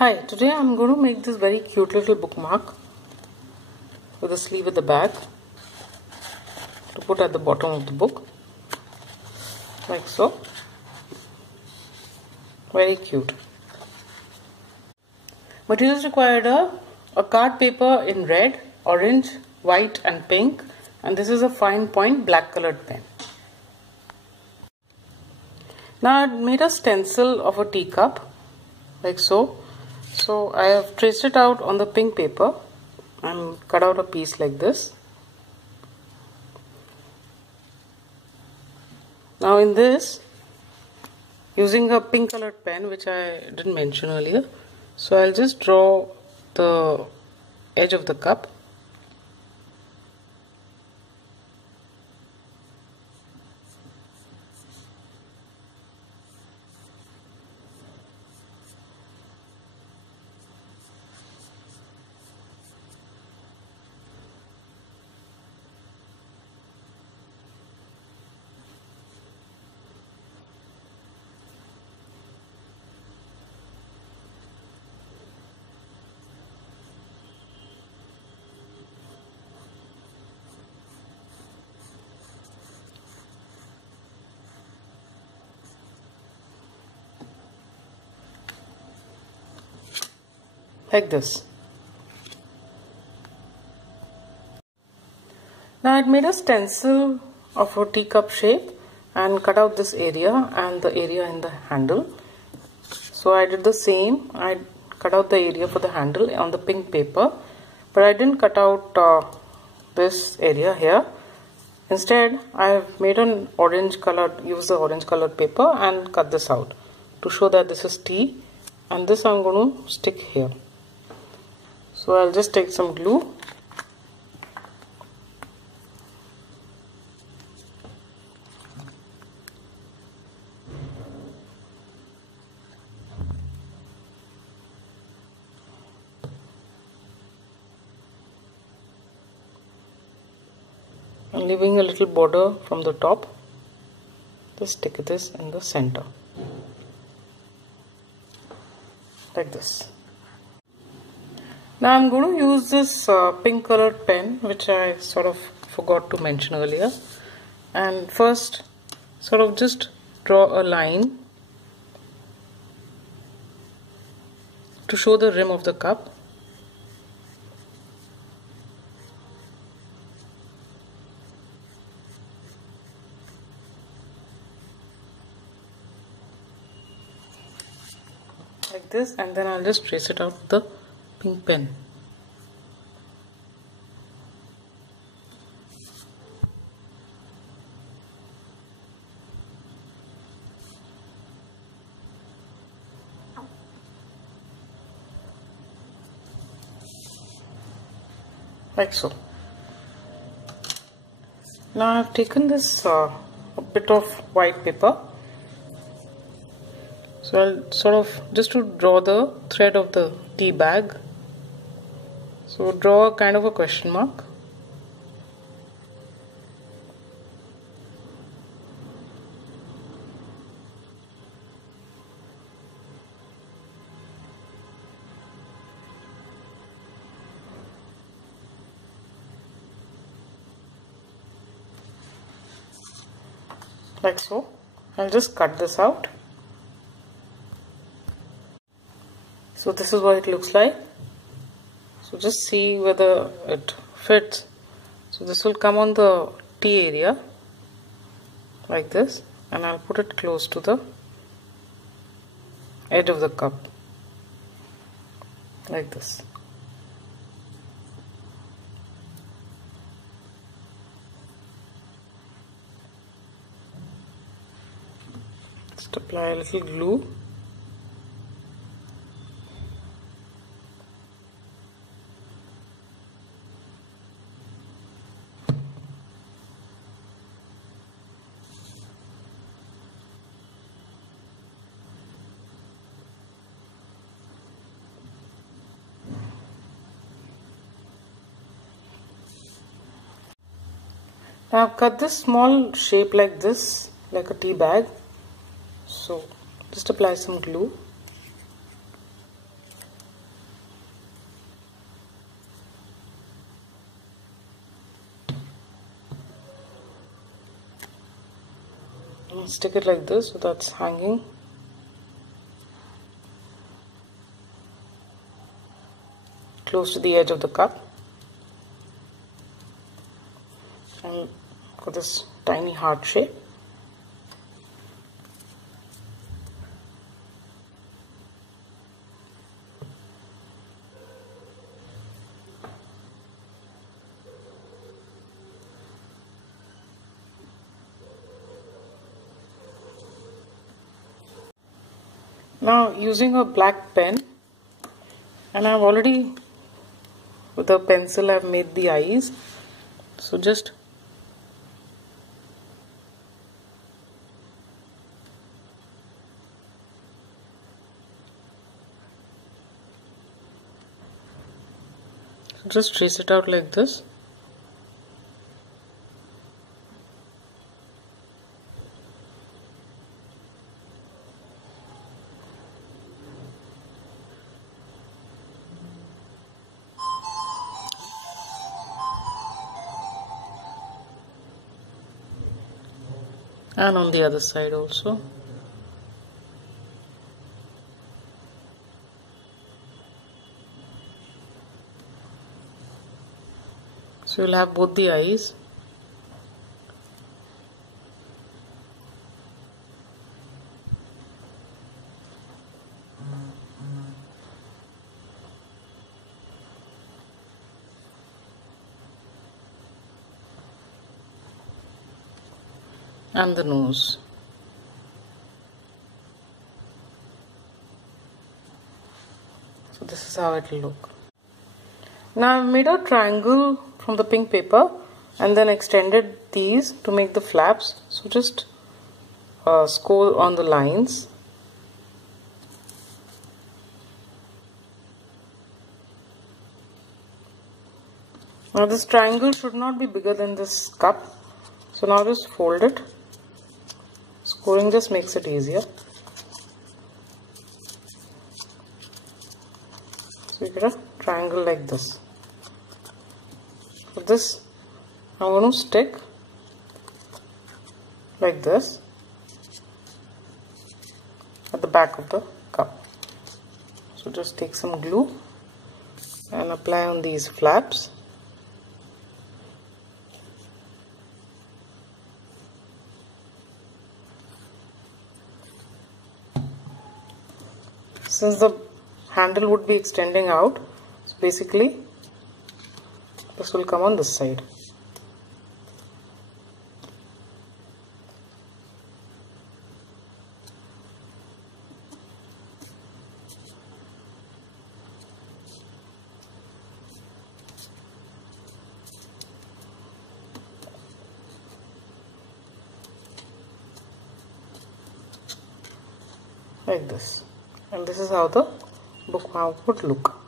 Hi, today I'm going to make this very cute little bookmark with a sleeve at the back to put at the bottom of the book, like so. Very cute. Materials required are a card paper in red, orange, white and pink, and this is a fine point black colored pen. Now I made a stencil of a teacup like so. So I have traced it out on the pink paper and cut out a piece like this. Now in this, using a pink colored pen, which I didn't mention earlier, so I'll just draw the edge of the cup. Like this. Now I made a stencil of a teacup shape and cut out this area and the area in the handle. So I did the same. I cut out the area for the handle on the pink paper, but I didn't cut out this area here. Instead, I have made an orange colored, use the orange colored paper and cut this out to show that this is T, and this I'm going to stick here. So I'll just take some glue and leaving a little border from the top, just stick this in the center like this. Now I'm going to use this pink colored pen, which I sort of forgot to mention earlier, and first sort of just draw a line to show the rim of the cup. Like this, and then I'll just trace it out with the pink pen. Like so. Now I've taken this a bit of white paper. So I'll sort of, just to draw the thread of the tea bag, so draw a kind of a question mark. Like so. I'll just cut this out. So this is what it looks like. So just see whether it fits. So this will come on the T area like this, and I'll put it close to the edge of the cup like this. Just apply a little glue. Now I've cut this small shape like this, like a tea bag. So just apply some glue stick it like this so that's hanging. Close to the edge of the cup. And got this tiny heart shape. Now using a black pen, and I've already with a pencil I've made the eyes, so just trace it out like this. And on the other side also. So you'll have both the eyes. And the nose. So this is how it will look. Now I've made a triangle from the pink paper and then extended these to make the flaps. So just score on the lines. Now this triangle should not be bigger than this cup. So now just fold it. Scoring just makes it easier. So you get a triangle like this. So this I'm going to stick like this at the back of the cup. So just take some glue and apply on these flaps. Since the handle would be extending out, so basically this will come on this side. Like this. And this is how the bookmark would look.